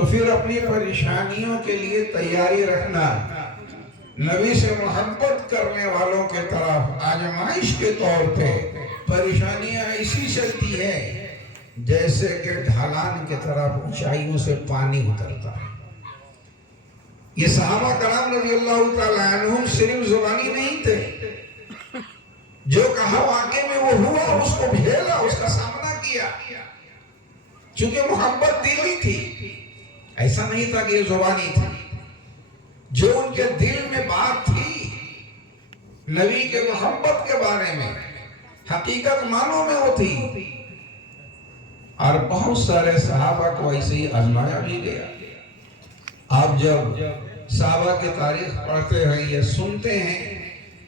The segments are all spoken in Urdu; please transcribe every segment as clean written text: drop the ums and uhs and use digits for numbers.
تو پھر اپنی پریشانیوں کے لیے تیاری رکھنا، نبی سے محبت کرنے والوں کے طرف آزمائش کے طور پہ پریشانیاں ایسی چلتی ہے جیسے کہ ڈھلان کی طرف اونچائیوں سے پانی اترتا ہے۔ یہ صحابہ کرام رضی اللہ تعالیٰ عنہم صرف زبانی نہیں تھے، جو کہا واقع میں وہ ہوا، اس کو بھیلا، اس کا سامنا کیا، چونکہ محبت دلی تھی، ایسا نہیں تھا کہ یہ زبانی تھی۔ جو ان کے دل میں بات تھی نبی کے محبت کے بارے میں، حقیقت معنوں میں وہ تھی، اور بہت سارے صحابہ کو ایسے ہی آزمایا بھی گیا۔ آپ جب صحابہ کی تاریخ پڑھتے ہیں یا سنتے ہیں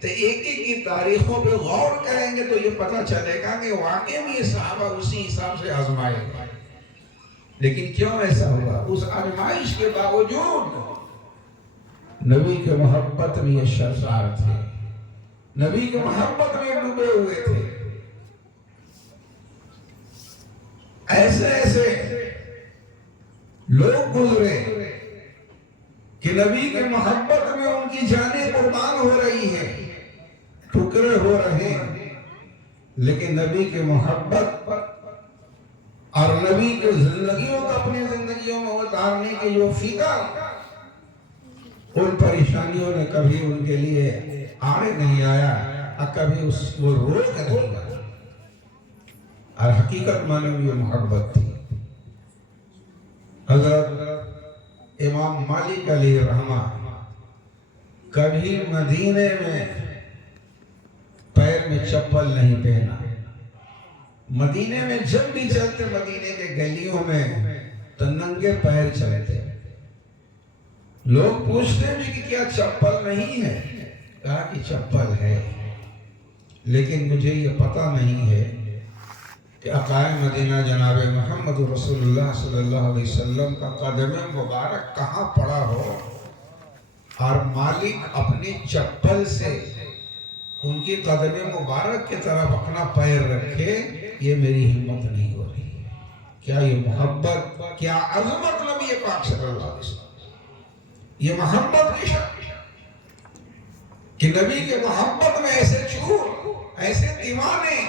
تو ایک ایک کی تاریخوں پہ غور کریں گے تو یہ پتہ چلے گا کہ واقعی میں یہ صحابہ اسی حساب سے آزمائے گئے۔ لیکن کیوں ایسا ہوا؟ اس آزمائش کے باوجود نبی کے محبت میں یہ شرسار تھے، نبی کے محبت میں ڈوبے ہوئے تھے۔ ایسے ایسے لوگ گزرے کہ نبی کے محبت میں ان کی جانیں قربان ہو رہی ہیں، ٹکڑے ہو رہے ہیں، لیکن نبی کے محبت اور نبی کے زندگیوں کو اپنی زندگیوں میں اتارنے کے جو فکر، ان پریشانیوں نے کبھی ان کے لیے آڑے نہیں آیا اور کبھی اس کو روک نہیں آیا، اور حقیقت معنی میں یہ محبت تھی۔ حضرت امام مالک علیہ رحمہ کبھی مدینے میں پیر میں چپل نہیں پہنا، مدینے میں جب بھی چلتے مدینے کے گلیوں میں تو ننگے پیر چلتے۔ لوگ پوچھتے بھی کہ کیا چپل نہیں ہے؟ کہا کہ چپل ہے، لیکن مجھے یہ پتہ نہیں ہے کہ عقائد مدینہ جناب محمد رسول اللہ صلی اللہ علیہ وسلم کا قدم مبارک کہاں پڑا ہو اور مالک اپنی چپل سے ان کی قدم مبارک کی طرف اپنا پیر رکھے، یہ میری ہمت نہیں ہو رہی ہے۔ کیا یہ محبت، کیا عظمت نبی پاک صلی اللہ علیہ وسلم، یہ محبت کی شکل کہ نبی کے محبت میں ایسے چور، ایسے دیوانے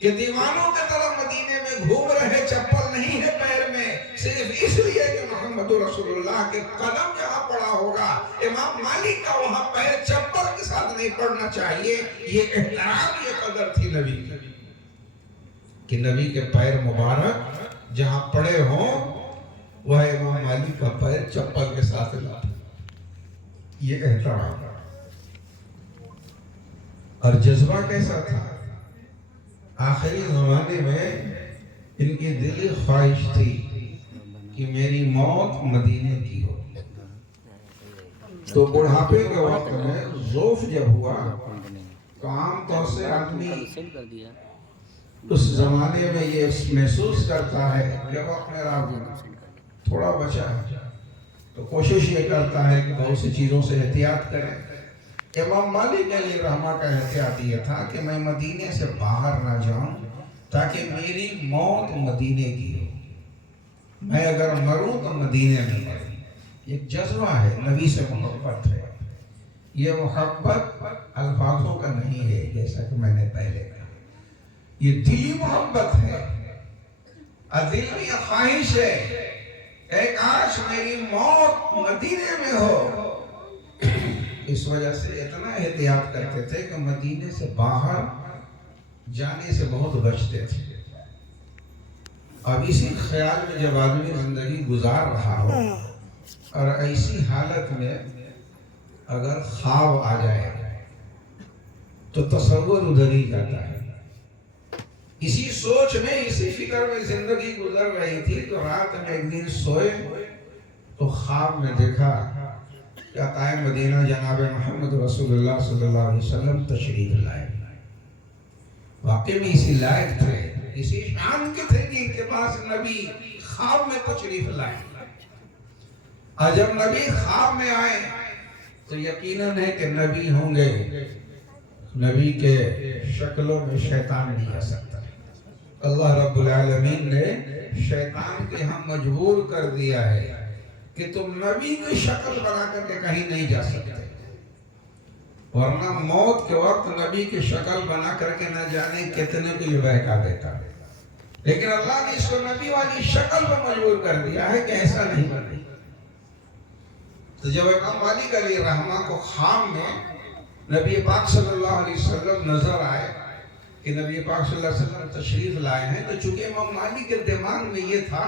کہ دیوانوں کے طرف مدینے میں گھوم رہے، چپل نہیں ہے پیر میں، صرف اس لیے کہ محمد رسول اللہ کے قدم جہاں پڑا ہوگا امام مالک کا وہاں پیر چپل کے ساتھ نہیں پڑنا چاہیے۔ یہ احترام، یہ قدر تھی نبی کہ نبی کے پیر مبارک جہاں پڑے ہوں وہ امام مالک کا پیر چپل کے ساتھ لاتا، یہ احترام۔ اور جذبہ کیسا تھا؟ آخری زمانے میں ان کی دلی خواہش تھی کہ میری موت مدینے کی ہو۔ تو بڑھاپے کے وقت میں ذوف جب ہوا تو عام طور سے آدمی اس زمانے میں یہ محسوس کرتا ہے کہ وقت میرا تھوڑا بچا ہے تو کوشش یہ کرتا ہے کہ بہت سی چیزوں سے احتیاط کرے۔ امام مالک علیہ رحمہ کا احتیاط یہ تھا کہ میں مدینے سے باہر نہ جاؤں تاکہ میری موت مدینے کی ہو، میں اگر مروں تو مدینے میں مروں۔ یہ جذبہ ہے، نبی سے محبت ہے۔ یہ محبت الفاظوں کا نہیں ہے، جیسا کہ میں نے پہلے کہا، یہ دلی محبت ہے، دل میں یہ خواہش ہے کہ کاش میری موت مدینے میں ہو۔ اس وجہ سے اتنا احتیاط کرتے تھے کہ مدینے سے باہر جانے سے بہت بچتے تھے۔ اب اسی خیال میں جب آدمی زندگی گزار رہا ہو اور ایسی حالت میں اگر خواب آ جائے تو تصور ادھر ہی جاتا ہے۔ اسی سوچ میں، اسی فکر میں زندگی گزر رہی تھی تو رات میں ایک دن سوئے تو خواب میں دیکھا کہ عقائد مدینہ جناب محمد رسول اللہ صلی اللہ علیہ وسلم تشریف لائے۔ واقعی میں اسی لائق تھے، اسی شان کے تھے کہ ان کے پاس نبی خواب میں تشریف لائے۔ اور جب نبی خواب میں آئے تو یقیناً ہے کہ نبی ہوں گے، نبی کے شکلوں میں شیطان نہیں آ سکتا۔ اللہ رب العالمین نے شیطان کے ہم مجبور کر دیا ہے کہ تم نبی کی شکل بنا کر کے کہیں نہیں جا سکتے، ورنہ موت کے وقت نبی کی شکل بنا کر کے نہ جانے کتنے کو یہ بہکا دیتا ہے، لیکن اللہ نے اس کو نبی والی شکل پر مجبور کر دیا ہے کہ ایسا نہیں بنے۔ تو جب امام مالک علیہ الرحمہ کو خواب میں نبی پاک صلی اللہ علیہ وسلم نظر آئے کہ نبی پاک صلی اللہ علیہ وسلم تشریف لائے ہیں، تو چونکہ امام مالک کے دماغ میں یہ تھا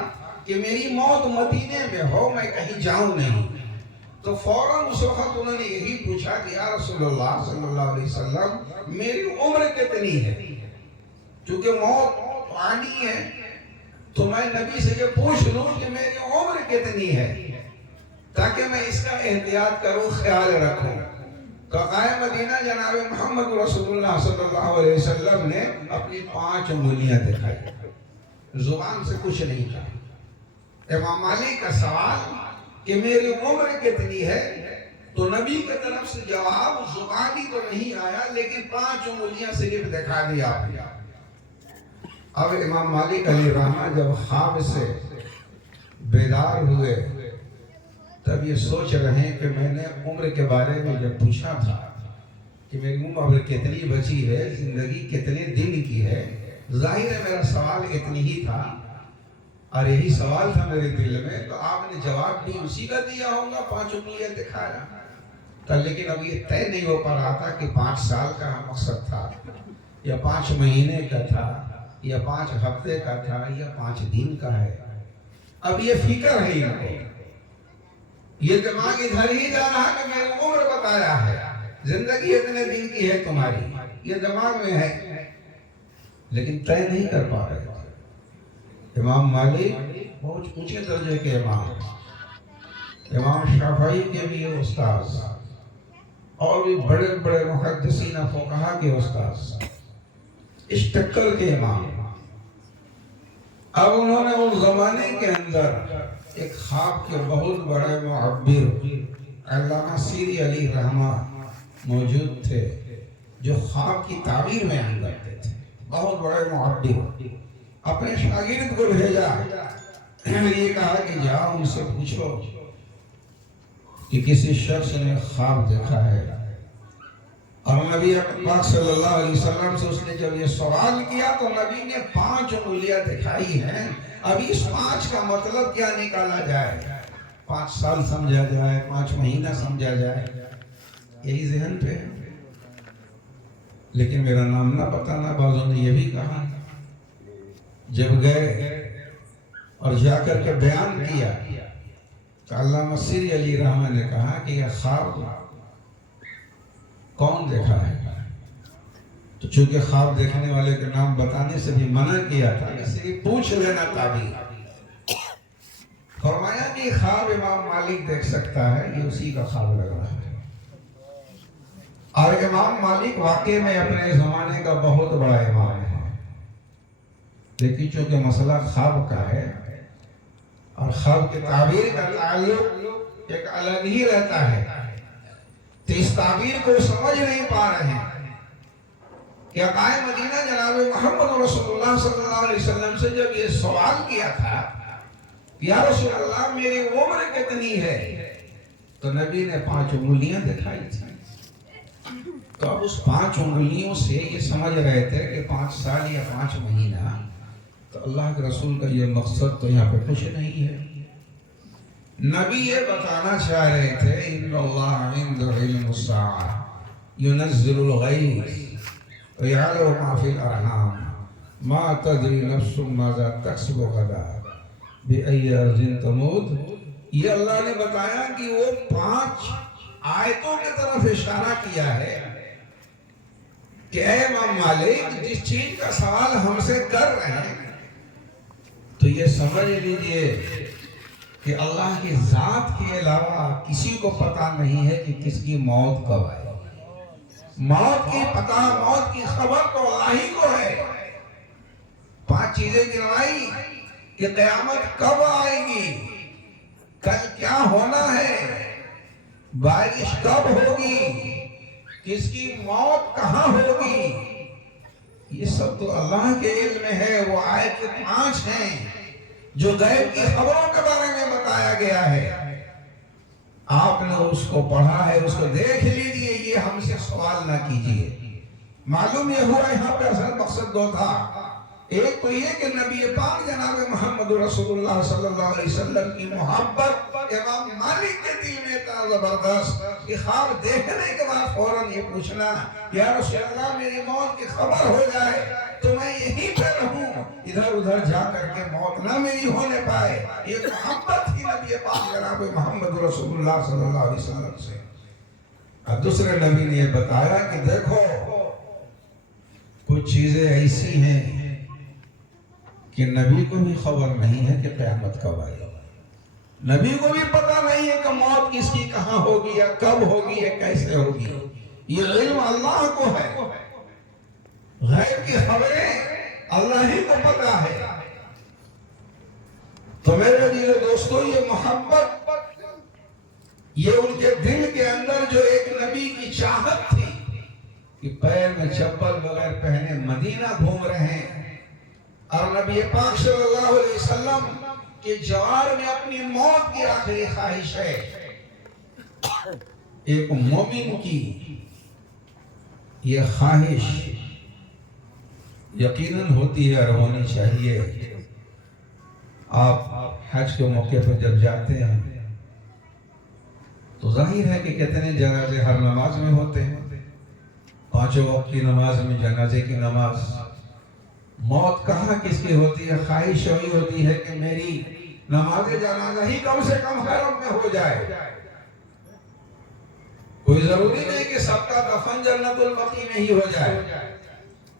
کہ میری موت مدینے میں ہو، میں کہیں جاؤں نہیں، تو فوراً اس وقت انہوں نے یہی پوچھا کہ یا رسول اللہ صلی اللہ علیہ وسلم میری عمر کتنی ہے، چونکہ موت آنی ہے تو میں نبی سے یہ پوچھ لوں کہ میری عمر کتنی ہے تاکہ میں اس کا احتیاط کروں، خیال رکھوں۔ تو آقائے مدینہ جناب محمد رسول اللہ صلی اللہ علیہ وسلم نے اپنی 5 انگلیاں دکھائی، زبان سے کچھ نہیں کہا۔ امام مالک کا سوال کہ میری عمر کتنی ہے، تو نبی کی طرف سے جواب زبانی تو نہیں آیا، لیکن 5 انگلیاں صرف دکھا دیا۔ اب امام مالک علیہ الرحمہ جب خواب سے بیدار ہوئے تب یہ سوچ رہے ہیں کہ میں نے عمر کے بارے میں جب پوچھا تھا کہ میری عمر کتنی بچی ہے، زندگی کتنے دن کی ہے، ظاہر ہے میرا سوال اتنی ہی تھا اور یہی سوال تھا میرے دل میں، تو آپ نے جواب بھی اسی کا دیا ہوگا، 5 انگلیاں دکھایا تھا۔ لیکن اب یہ طے نہیں ہو پا رہا تھا کہ 5 سال کا مقصد تھا یا 5 مہینے کا تھا یا 5 ہفتے کا تھا یا 5 دن کا ہے۔ اب یہ فکر ہے ان کو، یہ دماغ ادھر ہی جا رہا کہ میں نے عمر بتایا ہے، زندگی اتنے دن کی ہے تمہاری، یہ دماغ میں ہے، لیکن طے نہیں کر پا رہے تھے۔ امام مالک بہت اونچے درجے کے امام شافعی کے بھی استاذ اور بھی بڑے بڑے محدثین فقہا کے استاذ، اس ٹکر کے امام۔ اب انہوں نے اس زمانے کے اندر ایک خواب کے بہت بڑے معبر علامہ سیری علی رحمہ موجود تھے جو خواب کی تعبیر بیان کرتے تھے، بہت بڑے معبر۔ اپنے شاگرد کو بھیجا، یہ کہا کہ جاؤ ان سے پوچھو کہ کسی شخص نے خواب دیکھا ہے، اور نبی پاک صلی اللہ علیہ وسلم سے اس نے جب یہ سوال کیا تو نبی نے 5 انگلیاں دکھائی ہیں، اب اس 5 کا مطلب کیا نکالا جائے، 5 سال سمجھا جائے، 5 مہینہ سمجھا جائے، یہی ذہن پہ ہے۔ لیکن میرا نام نہ بتانا، بعضوں نے یہ بھی کہا۔ جب گئے اور جا کر کے بیان کیا تو علامہ سیری علی رحمہ نے کہا کہ یہ خواب کون دیکھا ہے، تو چونکہ خواب دیکھنے والے کے نام بتانے سے بھی منع کیا تھا، صرف پوچھ لینا تعبیر۔ فرمایا کہ خواب امام مالک دیکھ سکتا ہے، یہ اسی کا خواب لگ رہا ہے۔ اور امام مالک واقعے میں اپنے زمانے کا بہت بڑا امام ہے، لیکن چونکہ مسئلہ خواب کا ہے اور خواب کی تعبیر کا تعلق ایک الگ ہی رہتا ہے، تو اس تعبیر کو سمجھ نہیں پا رہے ہیں کہ آقائے مدینہ جناب محمد رسول اللہ صلی اللہ علیہ وسلم سے جب یہ سوال کیا تھا یا رسول اللہ میری عمر کتنی ہے، تو نبی نے 5 انگلیاں دکھائی تھی۔ تو اب اس 5 انگلیوں سے یہ سمجھ رہے تھے کہ 5 سال یا 5 مہینہ، تو اللہ کے رسول کا یہ مقصد تو یہاں پہ کچھ نہیں ہے۔ نبی یہ بتانا چاہ رہے تھے ان اللہ عنده علم الساعة ينزل الغیث ويعلم ما في الارحام ما تدری نفس ماذا تکسب غدا بأي ارض تموت۔ یہ اللہ نے بتایا کہ وہ 5 آیتوں کی طرف اشارہ کیا ہے کہ اے امام مالک جس چیز کا سوال ہم سے کر رہے ہیں تو یہ سمجھ لیجئے کہ اللہ کی ذات کے علاوہ کسی کو پتا نہیں ہے کہ کس کی موت کب آئے۔ موت کی پتہ، موت کی خبر تو اللہ ہی کو ہے۔ 5 چیزیں گنوائی کہ قیامت کب آئے گی، کل کیا ہونا ہے، بارش کب ہوگی، کس کی موت کہاں ہوگی، یہ سب تو اللہ کے علم میں ہے. وہ آیت 5 ہیں جو غیب کی خبروں کے بارے میں بتایا گیا ہے. آپ نے اس کو پڑھا ہے, اس کو دیکھ لیجئے, یہ ہم سے سوال نہ کیجئے. معلوم یہ ہوا یہاں پہ اصل مقصد دو تھا. ایک تو یہ کہ نبی پاک جناب محمد رسول اللہ صلی اللہ علیہ وسلم کی محبت امام مالک کے دل میں اتنا زبردست کہ خواب دیکھنے کے بعد فوراً یہ پوچھنا, یا رسول اللہ میری موت کی خبر ہو جائے تو میں یہیں پہ رہوں, ادھر ادھر جا کر کے موت نہ میری ہونے پائے. یہ محبت تھی نبی پاک جناب محمد رسول اللہ صلی اللہ علیہ وسلم سے. اب دوسرے نبی نے یہ بتایا کہ دیکھو کچھ چیزیں ایسی ہیں کہ نبی کو بھی خبر نہیں ہے کہ قیامت کب آئے گی. نبی کو بھی پتہ نہیں ہے کہ موت کس کی کہاں ہوگی یا کب ہوگی یا کیسے ہوگی. یہ علم اللہ کو ہے. غیب کی خبریں اللہ ہی کو پتہ ہے. تو میرے دل دوستو, یہ محبت, یہ ان کے دل کے اندر جو ایک نبی کی چاہت تھی کہ پیر میں چپل بغیر پہنے مدینہ گھوم رہے ہیں, اور نبی پاک صلی اللہ علیہ وسلم کے جوار میں اپنی موت کی آخری خواہش ہے. ایک مومن کی یہ خواہش یقیناً ہوتی ہے اور ہونی چاہیے. آپ حج کے موقع پر جب جاتے ہیں تو ظاہر ہے کہ کتنے جنازے ہر نماز میں ہوتے ہیں. 5 وقت کی نماز میں جنازے کی نماز. موت کہاں کس کی ہوتی ہے؟ خواہش وہی ہوتی ہے کہ میری نماز جنازہ ہی کم سے کم حرم میں ہو جائے. کوئی ضروری نہیں کہ سب کا دفن جنت البقیع میں ہی ہو جائے.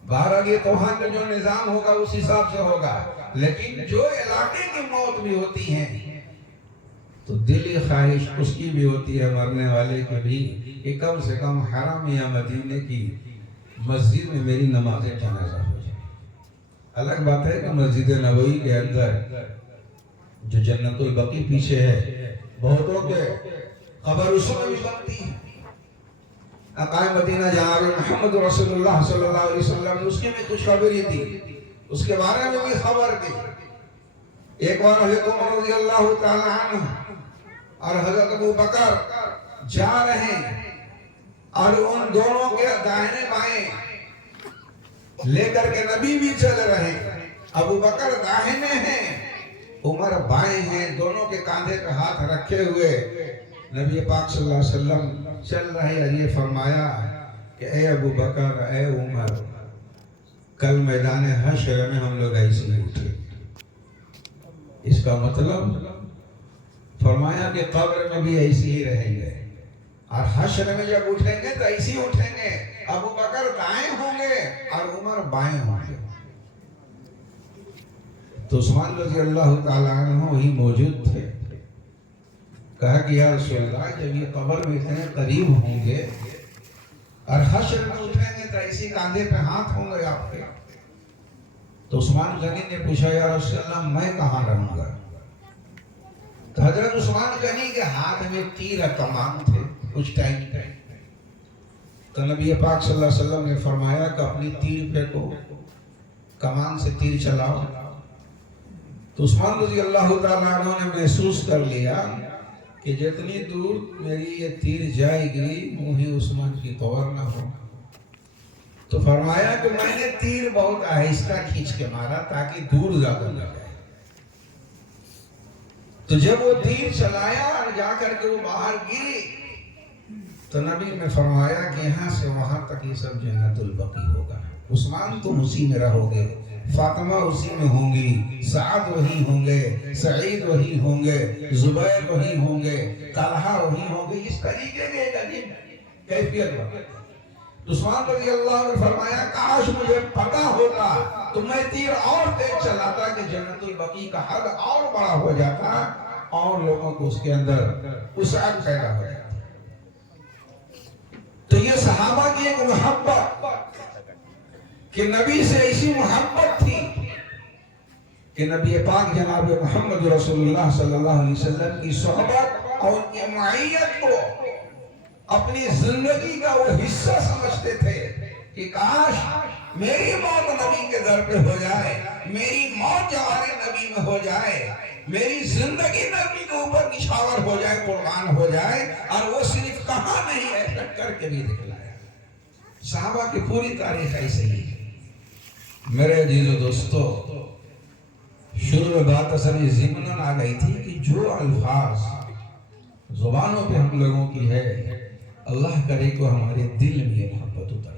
بہرحال یہ تو وہاں کا جو نظام ہوگا اس حساب سے ہوگا, لیکن جو علاقے کی موت بھی ہوتی ہیں تو دلی خواہش اس کی بھی ہوتی ہے مرنے والے کی بھی کہ کم سے کم حرم یا مدینے کی مسجد میں میری نماز جنازہ ہو جائے. الگ بات ہے کہ مسجد نبوی کے اندر جو جنت البقیع پیچھے ہے, بہتوں کے قبر اس میں بھی بنتی ہے. آقا مدینہ جناب محمد رسول اللہ صلی اللہ علیہ وسلم نے اس کی بھی کچھ خبر دی, اس کے بارے میں بھی خبر دی. ایک بار حضرت عمر رضی اللہ تعالی عنہ اور حضرت ابو بکر جا رہے ہیں اور ان دونوں کے دائیں بائیں لے کر کے نبی بھی چل رہے ہیں. ابو بکر دائیں ہیں, عمر بائیں ہیں, دونوں کے کاندھے پہ ہاتھ رکھے ہوئے نبی پاک صلی اللہ علیہ وسلم چل رہے ہیں. یہ فرمایا کہ اے ابو بکر, اے عمر, کل میدان حشر میں ہم لوگ ایسے ہی اٹھے. اس کا مطلب فرمایا کہ قبر میں بھی ایسے ہی رہیں گے اور حشر میں جب اٹھیں گے تو ایسے ہی اٹھیں گے. ابو بکر دائیں ہوں گے اور عمر بائیں ہوں گے. تو عثمان رضی اللہ تعالیٰ عنہ وہی موجود تھے. کہا کہ یا رسول اللہ, جب یہ قبر میں اتنے قریب ہوں گے اور حشر میں اٹھیں گے تو ایسی کاندھے پہ ہاتھ ہوں گے آپ کے, تو عثمان غنی نے پوچھا یا رسول اللہ میں کہاں رہوں گا؟ تو حضرت عثمان غنی کے ہاتھ میں تیر کمان تھے کچھ ٹائم. تو نبی پاک صلی اللہ علیہ وسلم نے فرمایا کہ اپنی تیر پھینکو, کمان سے تیر چلاؤ. تو عثمان رضی اللہ تعالیٰ عنہ نے محسوس کر لیا کہ جتنی دور میری یہ تیر جائے گی وہی عثمان کی قبر نہ ہو. تو فرمایا کہ میں نے تیر بہت آہستہ کھینچ کے مارا تاکہ دور زیادہ نہ جائے. تو جب وہ تیر چلایا اور جا کر کے وہ باہر گری تو نبی نے فرمایا کہ یہاں سے وہاں تک یہ سب جنت البقیع ہوگا. عثمان تم اسی میں رہو گے, فاطمہ اسی میں ہوں گی, سعد وہی ہوں گے, سعید وہی ہوں گے, زبیر وہی ہوں گے, طلحہ وہی ہوں گے. اس طریقے کے ایک عجیب کیفیت ہوگی. عثمان رضی اللہ عنہ نے فرمایا کاش مجھے پتہ ہوتا تو میں تیر اور تیز چلاتا کہ جنت البقیع کا حد اور بڑا ہو جاتا اور لوگوں کو اس کے اندر وسعت پیدا ہو جاتا. تو یہ صحابہ کی ایک محبت کہ نبی سے ایسی محبت تھی کہ نبی پاک جناب محمد رسول اللہ صلی اللہ علیہ وسلم کی صحبت اور ان کی معیت کو اپنی زندگی کا وہ حصہ سمجھتے تھے کہ کاش میری موت نبی کے در پہ ہو جائے، میری موت جوار نبی میں ہو جائے، میری زندگی نبی کے اوپر نشاور ہو جائے، قرآن ہو جائے، اور وہ صرف کہاں نہیں ایسا کر کے بھی دکھلایا۔ صحابہ کی پوری تاریخ ایسے ہی ہے۔ میرے عزیز و دوستو، شروع میں بات اصل یہ ضمناً آ گئی تھی کہ جو الفاظ زبانوں پہ ہم لوگوں کی ہے، اللہ کرے کو ہمارے دل میں یہ محبت اتر